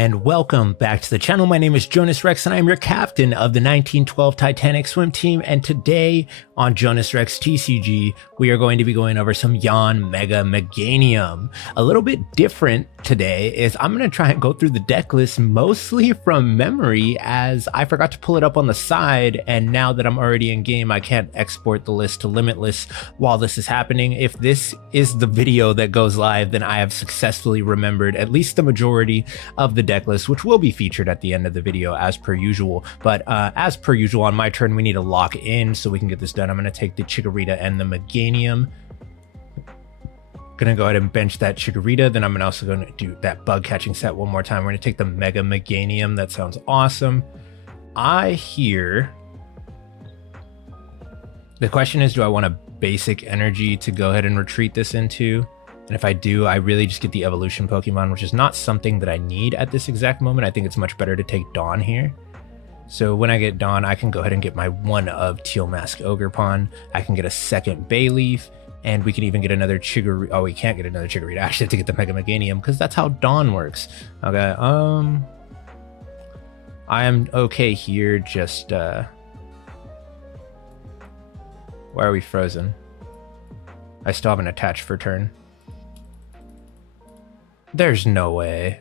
and welcome back to the channel. My name is Jonas Rex and I'm your captain of the 1912 Titanic swim team, and today on Jonas Rex TCG we are going to be going over some Yanmega Meganium. A little bit different today is I'm going to try and go through the deck list mostly from memory, as I forgot to pull it up on the side, and now that I'm already in game I can't export the list to Limitless while this is happening. If this is the video that goes live, then I have successfully remembered at least the majority of the deck list, which will be featured at the end of the video as per usual. But as per usual, on my turn we need to lock in so we can get this done. I'm going to take the Chikorita and the Meganium. Gonna go ahead and bench that Chikorita, then I'm also going to do that bug catching set one more time. We're going to take the Mega Meganium. That sounds awesome. I hear the question is, do I want a basic energy to go ahead and retreat this into? And if I do, I really just get the evolution Pokemon, which is not something that I need at this exact moment. I think it's much better to take Dawn here. So when I get Dawn, I can go ahead and get my one of Teal Mask Ogerpon. I can get a second Bayleef, and we can even get another Chikorita. Oh, we can't get another Chikorita. I actually have to get the Mega Meganium because that's how Dawn works. Okay, I am okay here. Just why are we frozen? I still haven't attached for turn. There's no way.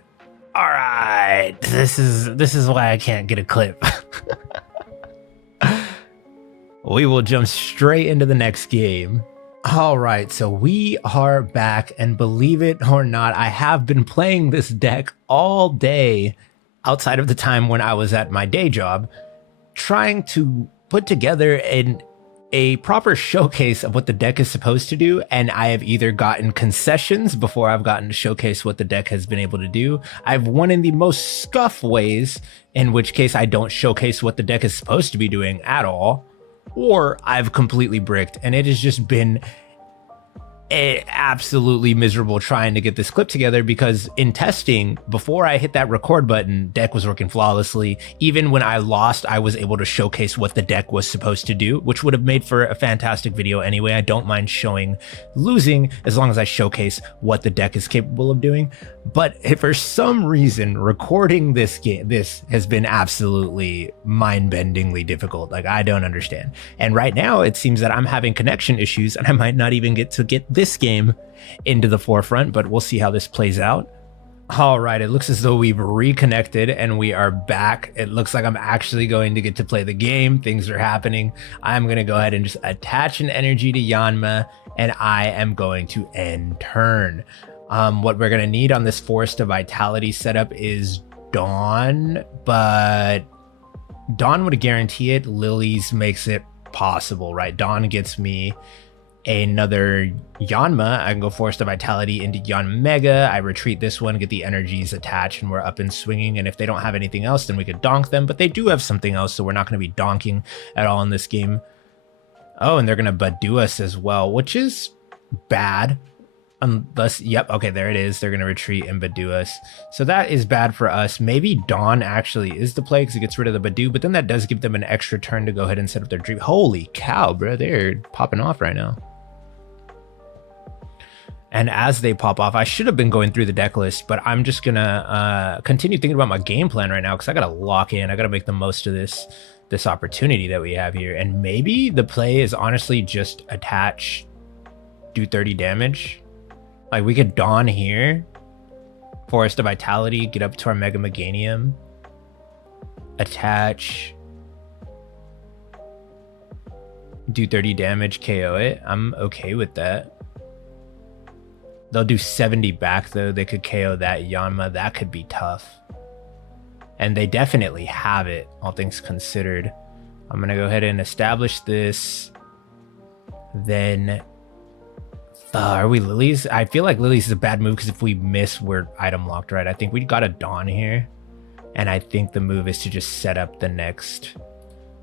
All right, this is why I can't get a clip. We will jump straight into the next game. All right, so we are back, and believe it or not, I have been playing this deck all day outside of the time when I was at my day job, trying to put together a proper showcase of what the deck is supposed to do, and I have either gotten concessions before I've gotten to showcase what the deck has been able to do. I've won in the most scuff ways, in which case I don't showcase what the deck is supposed to be doing at all, or I've completely bricked, and it has just been absolutely miserable trying to get this clip together, because in testing before I hit that record button, deck was working flawlessly. Even when I lost, I was able to showcase what the deck was supposed to do, which would have made for a fantastic video anyway. I don't mind showing losing as long as I showcase what the deck is capable of doing. But if for some reason recording this game, this has been absolutely mind-bendingly difficult. Like, I don't understand. And right now it seems that I'm having connection issues and I might not even get this game into the forefront, but we'll see how this plays out. All right, it looks as though we've reconnected and we are back. It looks like I'm actually going to get to play the game. Things are happening. I'm going to go ahead and just attach an energy to Yanma, and I am going to end turn. What we're going to need on this Forest of Vitality setup is Dawn, but Dawn would guarantee it. Lillie's makes it possible, right? Dawn gets me another Yanma. I can go Forest of Vitality into Yanmega. I retreat this one, get the energies attached, and we're up and swinging. And if they don't have anything else, then we could donk them, but they do have something else, so we're not going to be donking at all in this game. Oh, and they're going to Buddy us as well, which is bad. Unless, yep, okay, there it is. They're going to retreat and Buddy us. So that is bad for us. Maybe Dawn actually is the play because it gets rid of the Buddy, but then that does give them an extra turn to go ahead and set up their dream. Holy cow, bro, they're popping off right now. And as they pop off, I should have been going through the deck list, but I'm just going to continue thinking about my game plan right now because I got to lock in. I got to make the most of this opportunity that we have here. And maybe the play is honestly just attach, do 30 damage. Like, we could Dawn here, Forest of Vitality, get up to our Mega Meganium, attach, do 30 damage, KO it. I'm okay with that. They'll do 70 back though. They could KO that Yanma. That could be tough. And they definitely have it, all things considered. I'm gonna go ahead and establish this. Then are we Lillie's? I feel like Lillie's is a bad move because if we miss, we're item locked, right? I think we got a Dawn here. And I think the move is to just set up the next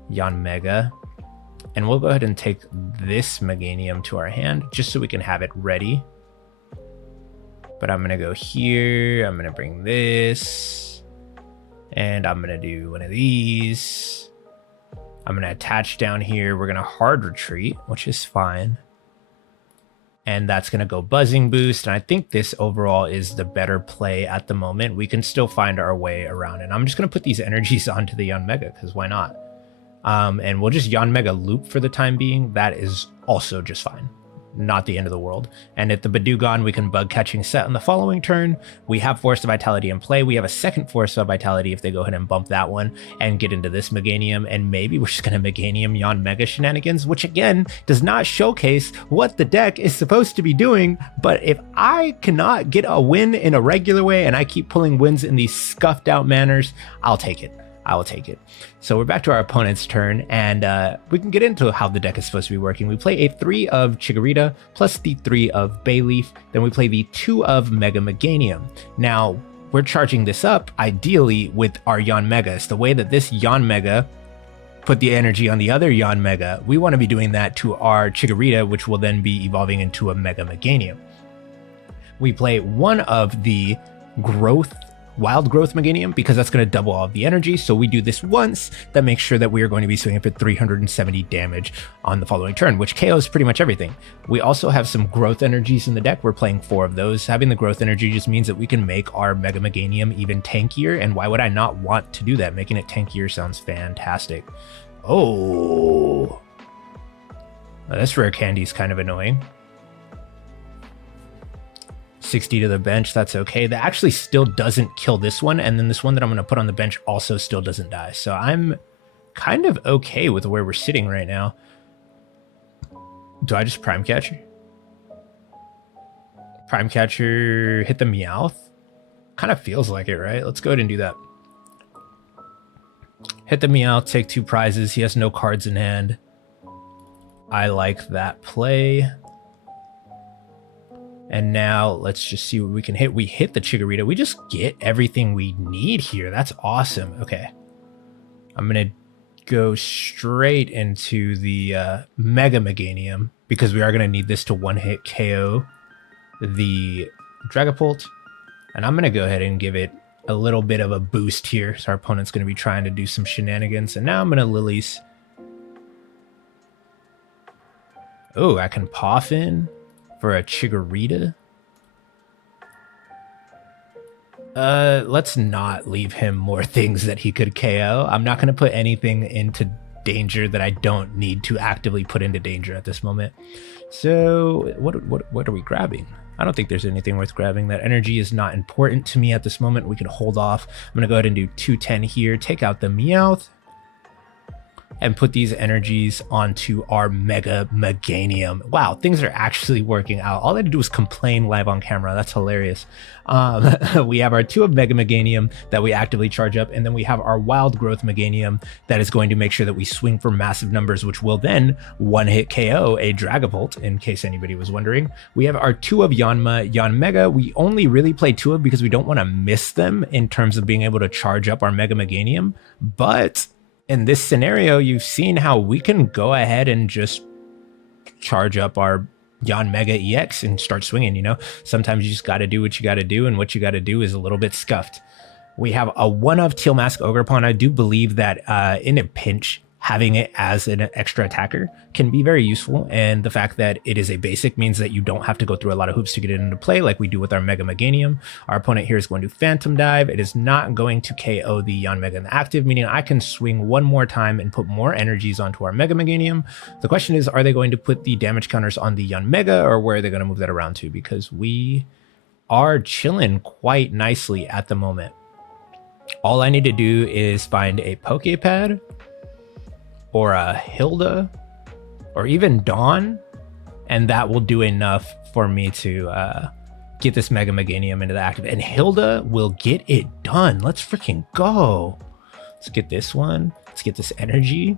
Yanmega. And we'll go ahead and take this Meganium to our hand just so we can have it ready. But I'm going to go here. I'm going to bring this. And I'm going to do one of these. I'm going to attach down here. We're going to hard retreat, which is fine. and that's going to go Buzzing Boost. And I think this overall is the better play at the moment. We can still find our way around, and I'm just going to put these energies onto the Yanmega because why not? And we'll just Yanmega loop for the time being. That is also just fine. Not the end of the world. And at the Badugon, we can bug catching set on the following turn. We have Forest of Vitality in play. We have a second Forest of Vitality if they go ahead and bump that one and get into this Meganium. And maybe we're just going to Meganium Yanmega shenanigans, which again does not showcase what the deck is supposed to be doing. But if I cannot get a win in a regular way and I keep pulling wins in these scuffed out manners, I'll take it. I will take it. So we're back to our opponent's turn, and we can get into how the deck is supposed to be working. We play a 3 of Chikorita plus the 3 of Bayleef. Then we play the 2 of Mega Meganium. Now, we're charging this up, ideally, with our Yanmegas. The way that this Yanmega put the energy on the other Yanmega, we want to be doing that to our Chikorita, which will then be evolving into a Mega Meganium. We play 1 of the Wild Growth Meganium because that's going to double all of the energy. So we do this once. That makes sure that we are going to be swinging for 370 damage on the following turn, which KOs pretty much everything. We also have some growth energies in the deck. We're playing 4 of those. Having the growth energy just means that we can make our Mega Meganium even tankier. And why would I not want to do that? Making it tankier sounds fantastic. Oh, this rare candy is kind of annoying. 60 to the bench, that's okay. That actually still doesn't kill this one, and then this one that I'm going to put on the bench also still doesn't die. So I'm kind of okay with where we're sitting right now. Do I just Prime Catcher? Prime Catcher, hit the Meowth? Kind of feels like it, right? Let's go ahead and do that. Hit the Meowth, take 2 prizes. He has no cards in hand. I like that play. And now let's just see what we can hit. We hit the Chikorita. We just get everything we need here. That's awesome. Okay. I'm going to go straight into the Mega Meganium because we are going to need this to one-hit KO the Dragapult. And I'm going to go ahead and give it a little bit of a boost here. So our opponent's going to be trying to do some shenanigans. And now I'm going to Lillie's. Oh, I can Poffin for a Chikorita. Let's not leave him more things that he could KO. I'm not going to put anything into danger that I don't need to actively put into danger at this moment. So what are we grabbing? I don't think there's anything worth grabbing. That energy is not important to me at this moment. We can hold off. I'm going to go ahead and do 210 here. Take out the Meowth. And put these energies onto our Mega Meganium. Wow, things are actually working out. All I had to do was complain live on camera. That's hilarious. We have our 2 of Mega Meganium that we actively charge up, and then we have our Wild Growth Meganium that is going to make sure that we swing for massive numbers, which will then one-hit KO a Dragapult, in case anybody was wondering. We have our 2 of Yanmega. We only really play 2 of because we don't want to miss them in terms of being able to charge up our Mega Meganium, but in this scenario, you've seen how we can go ahead and just charge up our Yanmega EX and start swinging, you know? Sometimes you just got to do what you got to do, and what you got to do is a little bit scuffed. We have a 1 of Teal Mask Ogerpon. I do believe that in a pinch, having it as an extra attacker can be very useful, and the fact that it is a basic means that you don't have to go through a lot of hoops to get it into play like we do with our Mega Meganium. Our opponent here is going to Phantom Dive. It is not going to KO the Yanmega in the active, meaning I can swing 1 more time and put more energies onto our Mega Meganium. The question is, are they going to put the damage counters on the Yanmega, or where are they going to move that around to? Because we are chilling quite nicely at the moment. All I need to do is find a Poké Pad or a Hilda or even Dawn, and that will do enough for me to get this Mega Meganium into the active, and Hilda will get it done. Let's freaking go. Let's get this one. Let's get this energy.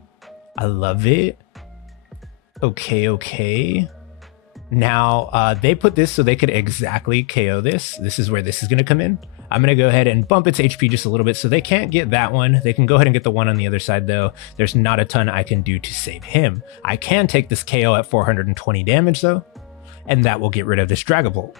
I love it. Okay. Now they put this so they could exactly KO this. This is where this is going to come in. I'm going to go ahead and bump its HP just a little bit so they can't get that one. They can go ahead and get the one on the other side though. There's not a ton I can do to save him. I can take this KO at 420 damage though, and that will get rid of this Dragapult.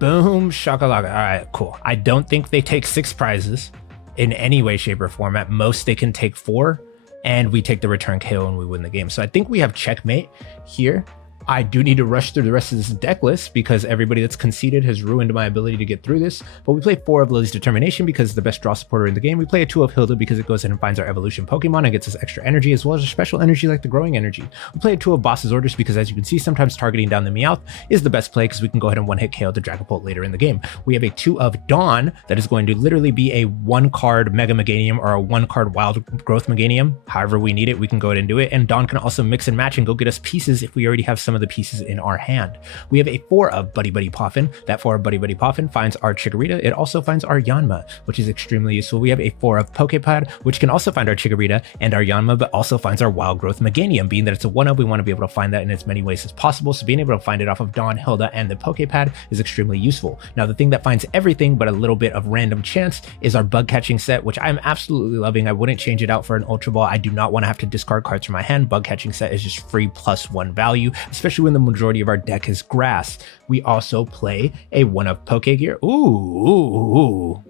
Boom shakalaka. All right, cool. I don't think they take 6 prizes in any way, shape, or form. At most they can take 4. and we take the return KO and we win the game. So I think we have checkmate here. I do need to rush through the rest of this deck list because everybody that's conceded has ruined my ability to get through this. But we play 4 of Lillie's Determination because it's the best draw supporter in the game. We play a 2 of Hilda because it goes in and finds our evolution Pokemon and gets us extra energy as well as a special energy like the growing energy. We play a 2 of Boss's Orders because, as you can see, sometimes targeting down the Meowth is the best play because we can go ahead and one-hit KO the Dragapult later in the game. We have a 2 of Dawn that is going to literally be a 1-card Mega Meganium or a 1-card Wild Growth Meganium. However we need it, we can go ahead and do it. And Dawn can also mix and match and go get us pieces if we already have some of the pieces in our hand. We have a 4 of Buddy-Buddy Poffin. That 4 of Buddy-Buddy Poffin finds our Chikorita. It also finds our Yanma, which is extremely useful. We have a 4 of Poké Pad, which can also find our Chikorita and our Yanma, but also finds our Wild Growth Meganium. Being that it's a 1-of, we want to be able to find that in as many ways as possible. So being able to find it off of Dawn, Hilda, and the Poké Pad is extremely useful. Now, the thing that finds everything but a little bit of random chance is our bug catching set, which I'm absolutely loving. I wouldn't change it out for an Ultra Ball. I do not want to have to discard cards from my hand. Bug catching set is just free +1 value, especially when the majority of our deck is grass. We also play a 1 of Pokégear. Ooh,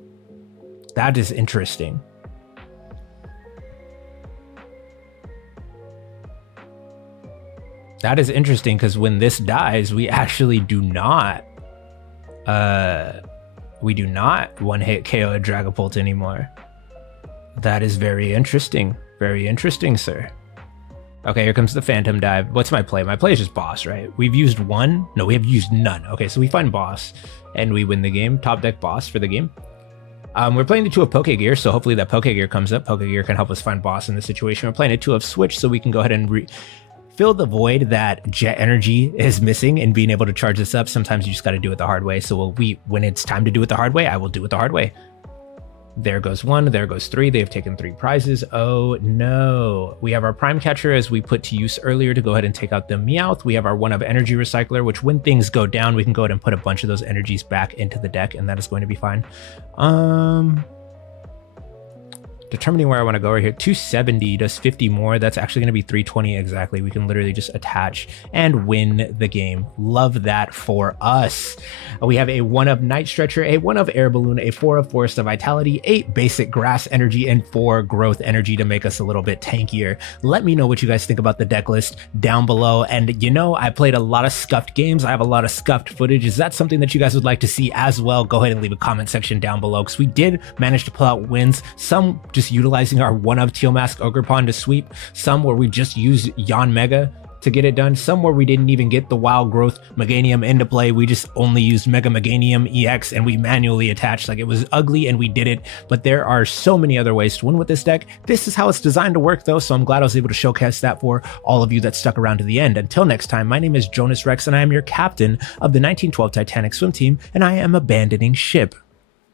that is interesting. That is interesting because when this dies, we actually do not one-hit KO a Dragapult anymore. That is very interesting. Very interesting, sir. Okay, here comes the Phantom Dive. What's my play? My play is just Boss, right? We've used 1. No, we have used none. Okay, so we find Boss and we win the game. Top deck Boss for the game. We're playing the 2 of Pokégear, so hopefully that Pokégear comes up. Pokégear can help us find Boss in this situation. We're playing a 2 of Switch, so we can go ahead and fill the void that Jet Energy is missing and being able to charge this up. Sometimes you just got to do it the hard way. So when it's time to do it the hard way, I will do it the hard way. There goes 1, there goes 3. They have taken 3 prizes. Oh no. We have our Prime Catcher as we put to use earlier to go ahead and take out the Meowth. We have our 1 of Energy Recycler, which when things go down, we can go ahead and put a bunch of those energies back into the deck, and that is going to be fine. Determining where I want to go right here. 270 does 50 more. That's actually going to be 320 exactly. We can literally just attach and win the game. Love that for us. We have a 1 of Night Stretcher, a 1 of Air Balloon, a 4 of Forest of Vitality, 8 basic grass energy, and 4 growth energy to make us a little bit tankier. Let me know what you guys think about the deck list down below. And you know, I played a lot of scuffed games. I have a lot of scuffed footage. Is that something that you guys would like to see as well? Go ahead and leave a comment section down below because we did manage to pull out wins. Some just utilizing our 1 of Teal Mask Ogerpon to sweep, some where we just use Yanmega to get it done, some where we didn't even get the Wild Growth Meganium into play. We just only used Mega Meganium EX and we manually attached. Like, it was ugly and we did it, but there are so many other ways to win with this deck. This is how it's designed to work though, so I'm glad I was able to showcase that for all of you that stuck around to the end. Until next time, my name is Jonas Rex and I am your captain of the 1912 Titanic swim team, and I am abandoning ship.